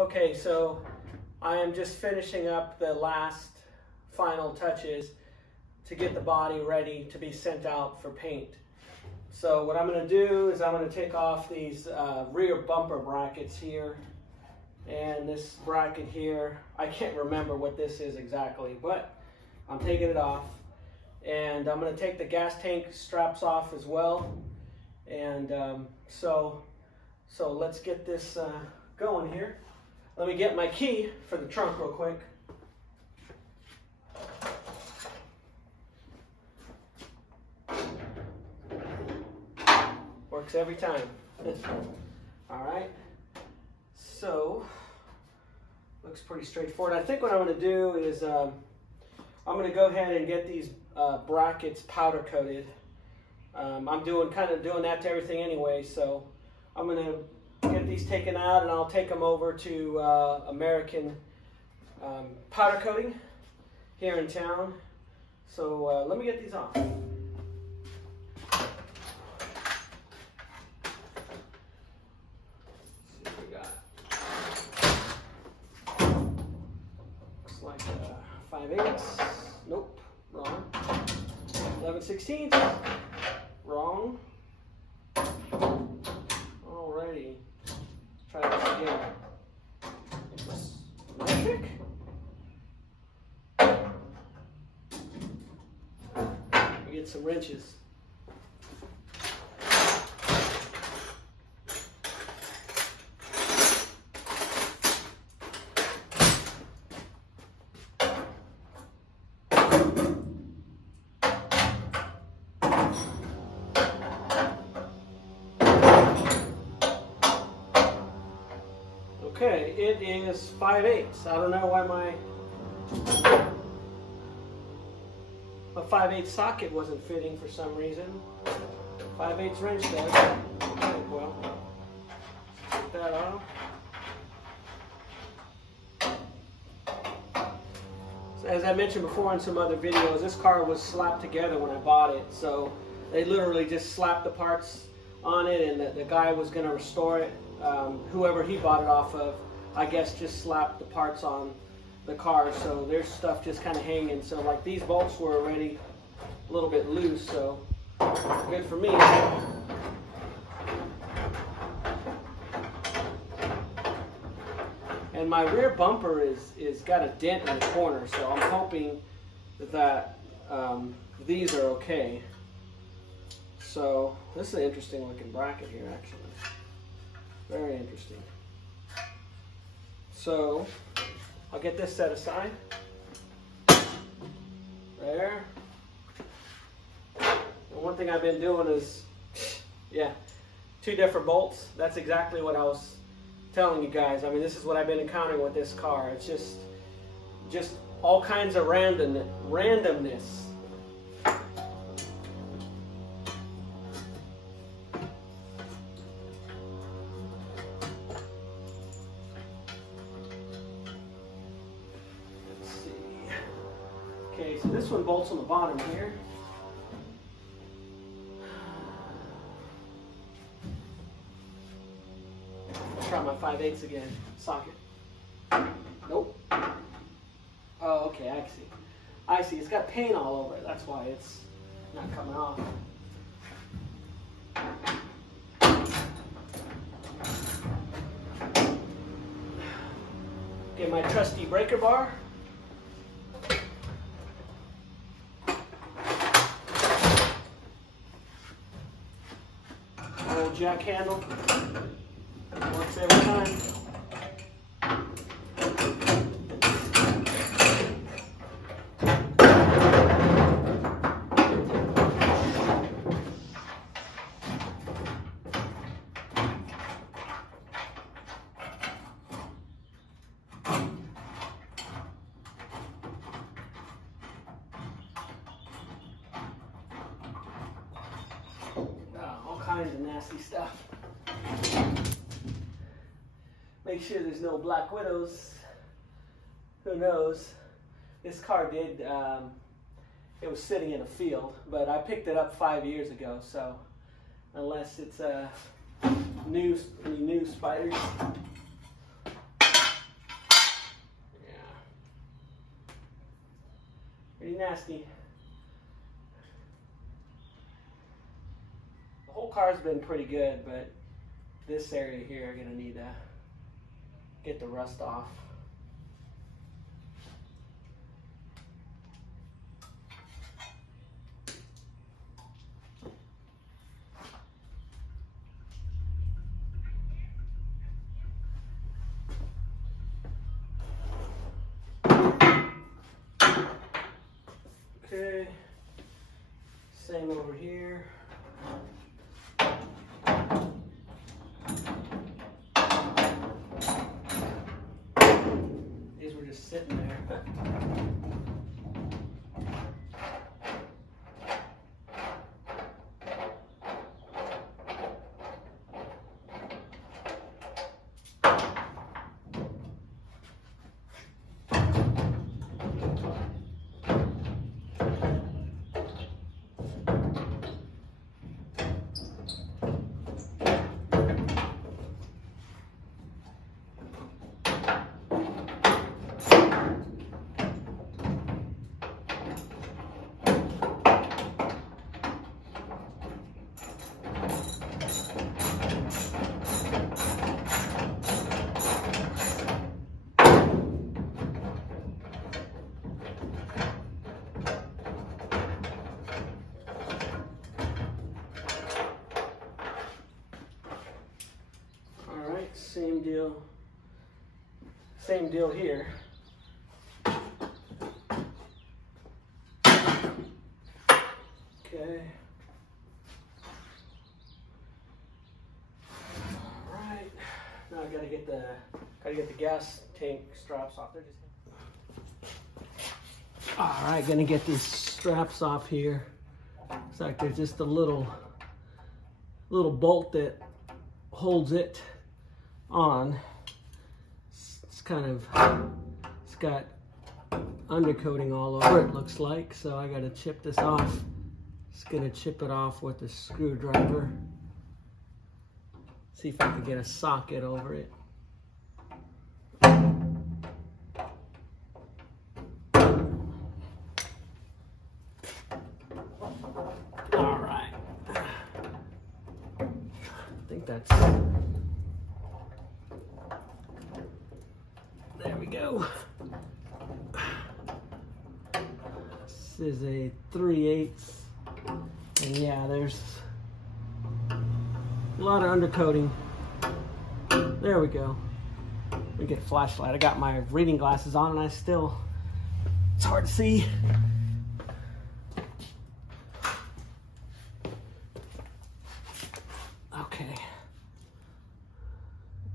Okay, so I am just finishing up the last final touches to get the body ready to be sent out for paint. So what I'm going to do is I'm going to take off these rear bumper brackets here and this bracket here. I can't remember what this is exactly, but I'm taking it off. And I'm going to take the gas tank straps off as well. And so let's get this going here. Let me get my key for the trunk real quick. Works every time. All right. So, looks pretty straightforward. I think what I'm going to do is I'm going to go ahead and get these brackets powder coated. I'm kind of doing that to everything anyway, so I'm going to get these taken out and I'll take them over to American powder coating here in town. So let me get these off. Let's see what we got. Looks like 5/8. Nope, wrong. 11/16. Wrong. Alrighty. Try this again. Metric. We get some wrenches. Okay, it is 5/8. I don't know why my 5/8 socket wasn't fitting for some reason. 5/8 wrench does. Okay, well, take that off. So as I mentioned before in some other videos, this car was slapped together when I bought it. So they literally just slapped the parts on it, and the guy was going to restore it. Whoever he bought it off of, I guess, just slapped the parts on the car, so there's stuff just kind of hanging. So like these bolts were already a little bit loose, so good for me. And my rear bumper is got a dent in the corner, so I'm hoping that these are okay. So this is an interesting looking bracket here, actually. Very interesting. So I'll get this set aside. There. And one thing I've been doing is, yeah, 2 different bolts. That's exactly what I was telling you guys. I mean, this is what I've been encountering with this car. It's just all kinds of randomness. Okay, so this one bolts on the bottom here. Try my 5/8 again. Socket. Nope. Oh, okay, I see. I see. It's got paint all over it. That's why it's not coming off. Okay, my trusty breaker bar. Old jack handle. Works every time. All kinds of nasty stuff. Make sure there's no black widows. Who knows? This car did, it was sitting in a field, but I picked it up 5 years ago, so unless it's new spiders. nasty. The whole car's been pretty good, but this area here, I'm gonna need to get the rust off. Okay, same over here. These were just sitting there. Same deal here. Okay. All right. Now I gotta get the gas tank straps off. They're just... All right, gonna get these straps off here. Looks like there's just a little bolt that holds it on. It's got undercoating all over it, looks like, so I gotta chip this off. Just gonna chip it off with a screwdriver. See if I can get a socket over it. All right. I think that's... There we go. This is a 3/8, and yeah, there's a lot of undercoating. There we go. Let me get a flashlight. I got my reading glasses on, and it's hard to see. Okay.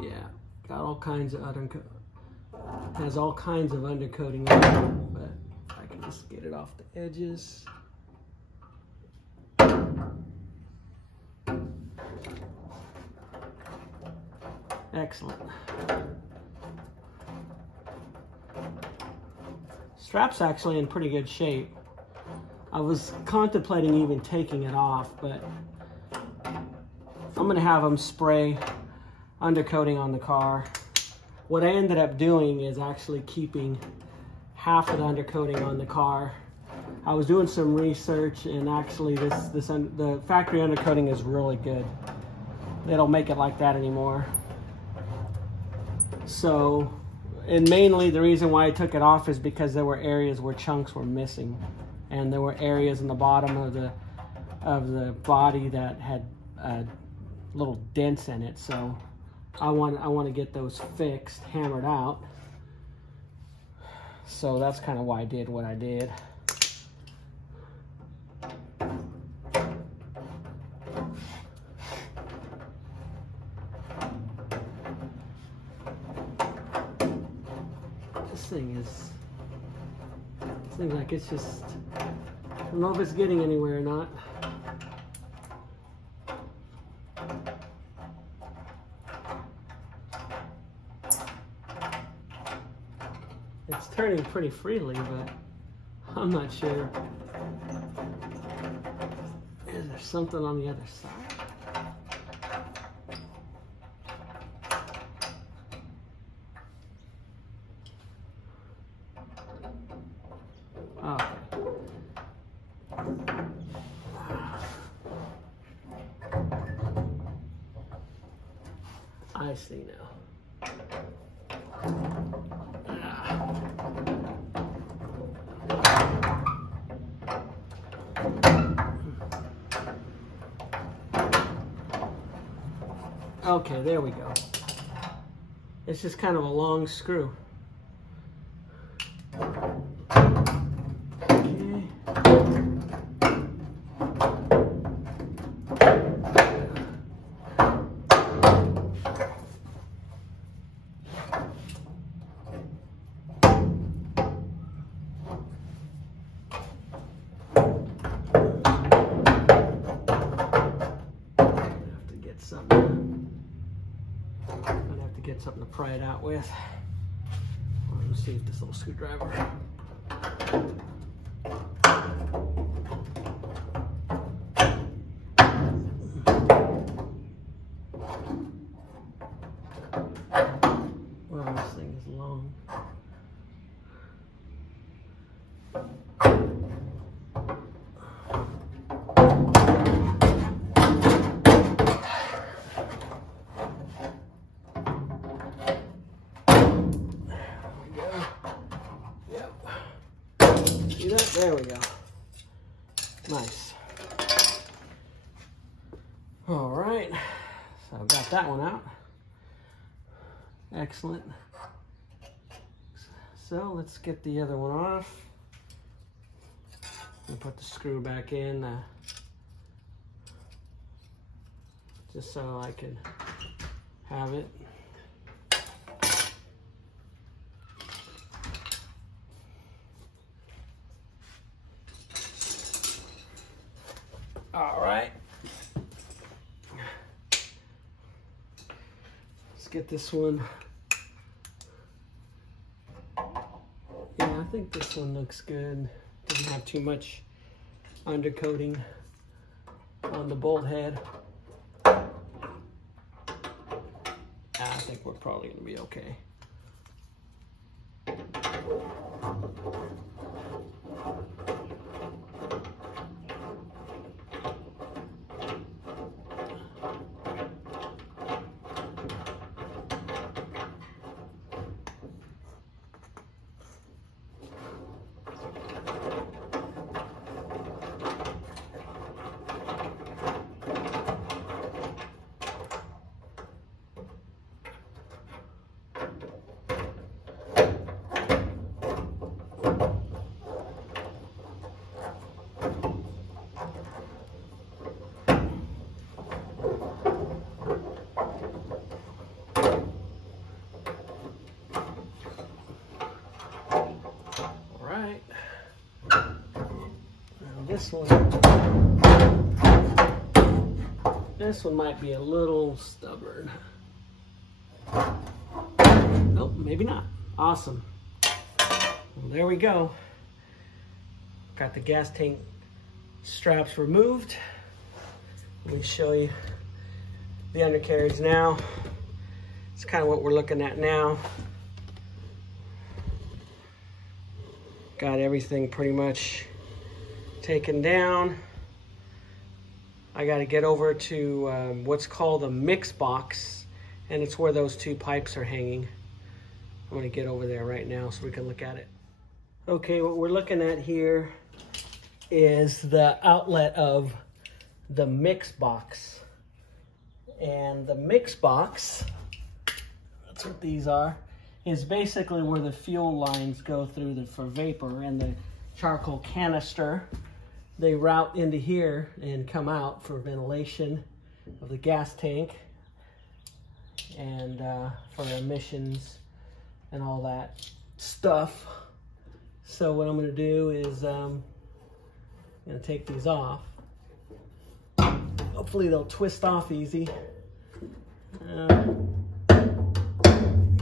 Yeah, got all kinds of undercoating. Has all kinds of undercoating on it, but I can just get it off the edges. Excellent. Strap's actually in pretty good shape. I was contemplating even taking it off, but I'm gonna have them spray undercoating on the car. What I ended up doing is actually keeping half of the undercoating on the car. I was doing some research, and actually the factory undercoating is really good. They don't make it like that anymore. So, and mainly the reason why I took it off is because there were areas where chunks were missing, and there were areas in the bottom of the body that had little dents in it. So I want to get those fixed, hammered out. So that's kind of why I did what I did. This thing seems like it's just, I don't know if it's getting anywhere or not. It's turning pretty freely, but I'm not sure. Is there something on the other side? Okay. nicely now. Okay, there we go. It's just kind of a long screw. Get something to pry it out with. Let's see if this little screwdriver. Wow, this thing is long. There we go. Nice. All right. So I've got that one out. Excellent. So let's get the other one off. And put the screw back in just so I can have it. All right, let's get this one. Yeah, I think this one looks good. Doesn't have too much undercoating on the bolt head. I think we're probably gonna be okay. This one might be a little stubborn. Nope, maybe not. Awesome. Well, there we go. Got the gas tank straps removed. Let me show you the undercarriage now. It's kind of what we're looking at now. Got everything pretty much taken down. I got to get over to what's called a mix box, and it's where those two pipes are hanging. I'm going to get over there right now so we can look at it. Okay, what we're looking at here is the outlet of the mix box. And the mix box, that's what these are, is basically where the fuel lines go through for vapor, and the charcoal canister, they route into here and come out for ventilation of the gas tank and for emissions and all that stuff. So what I'm going to do is I'm going to take these off. Hopefully they'll twist off easy. You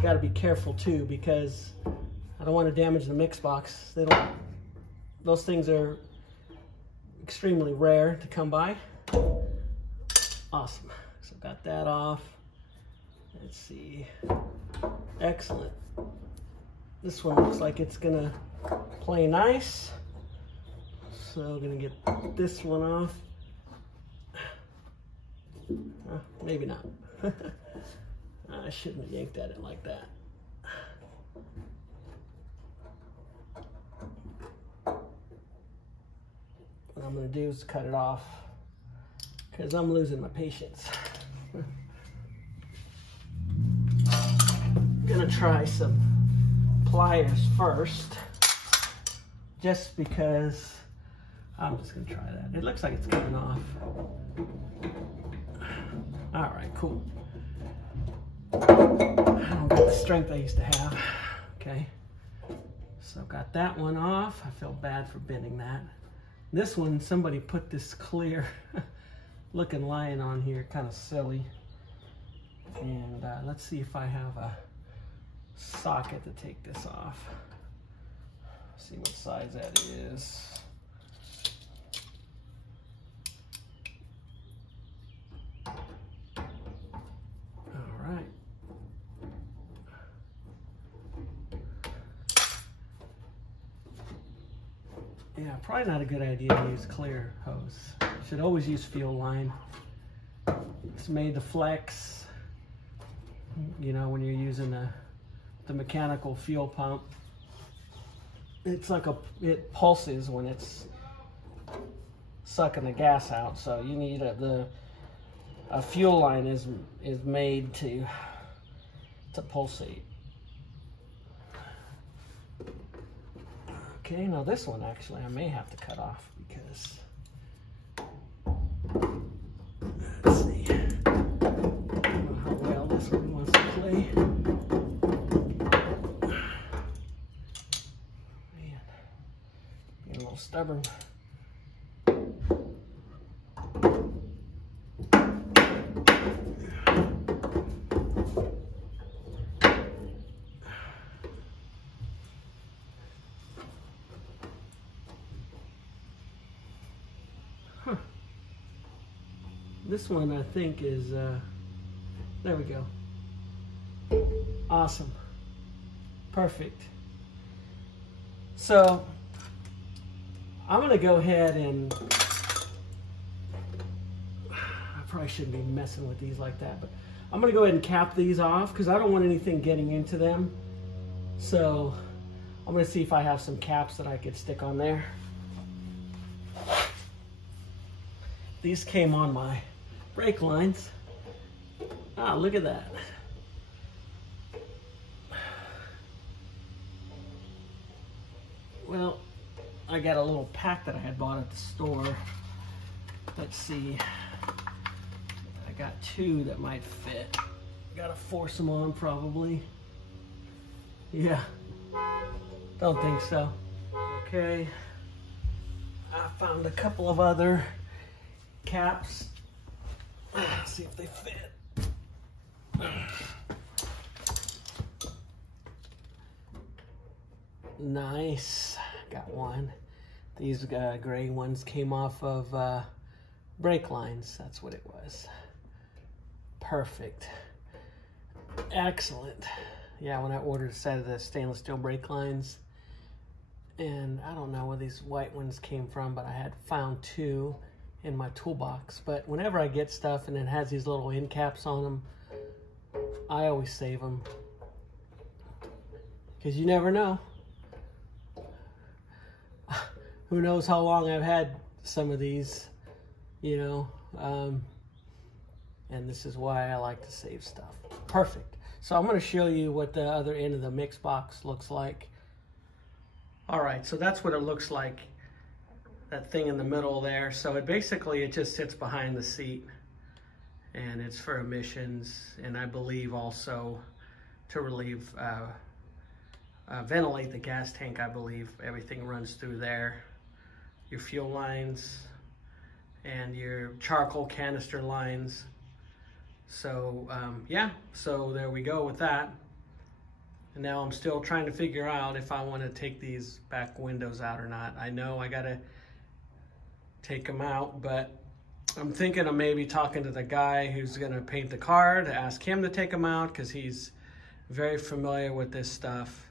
got to be careful too, because I don't want to damage the mix box. Those things are extremely rare to come by. Awesome. So got that off. Let's see. Excellent. This one looks like it's gonna play nice. So I'm gonna get this one off. Maybe not. I shouldn't have yanked at it like that. What I'm going to do is cut it off because I'm losing my patience. I'm going to try some pliers first, just because I'm just going to try that. It looks like it's coming off. All right, cool. I don't got the strength I used to have. Okay, so got that one off. I feel bad for bending that. This one, somebody put this clear looking line on here, kind of silly. And let's see if I have a socket to take this off. See what size that is. All right. Yeah, probably not a good idea to use clear hose. Should always use fuel line. It's made to flex, you know, when you're using the mechanical fuel pump. It's like it pulses when it's sucking the gas out, so you need a fuel line is made to pulsate. Okay, now this one actually I may have to cut off because, let's see, I don't know how well this one wants to play. Man, being a little stubborn. This one I think is, there we go. Awesome. Perfect. So I'm going to go ahead and, I probably shouldn't be messing with these like that, but I'm going to go ahead and cap these off because I don't want anything getting into them. So I'm going to see if I have some caps that I could stick on there. These came on my brake lines. Ah, look at that. Well, I got a little pack that I had bought at the store. Let's see. I got two that might fit. Gotta force them on probably. Yeah, don't think so. Okay, I found a couple of other caps. Let's see if they fit. Nice, got one. These gray ones came off of brake lines. That's what it was. Perfect. Excellent. Yeah, when I ordered a set of the stainless steel brake lines, and I don't know where these white ones came from, but I had found two in my toolbox. But whenever I get stuff and it has these little end caps on them, I always save them because you never know. Who knows how long I've had some of these, you know, and this is why I like to save stuff. Perfect. So I'm going to show you what the other end of the mix box looks like. All right, so that's what it looks like. That thing in the middle there. So it basically, it just sits behind the seat, and it's for emissions, and I believe also to relieve, ventilate the gas tank. I believe everything runs through there. Your fuel lines and your charcoal canister lines. So yeah, so there we go with that. And now I'm still trying to figure out if I want to take these back windows out or not. I know I gotta take them out, but I'm thinking of maybe talking to the guy who's gonna paint the car to ask him to take them out, because he's very familiar with this stuff.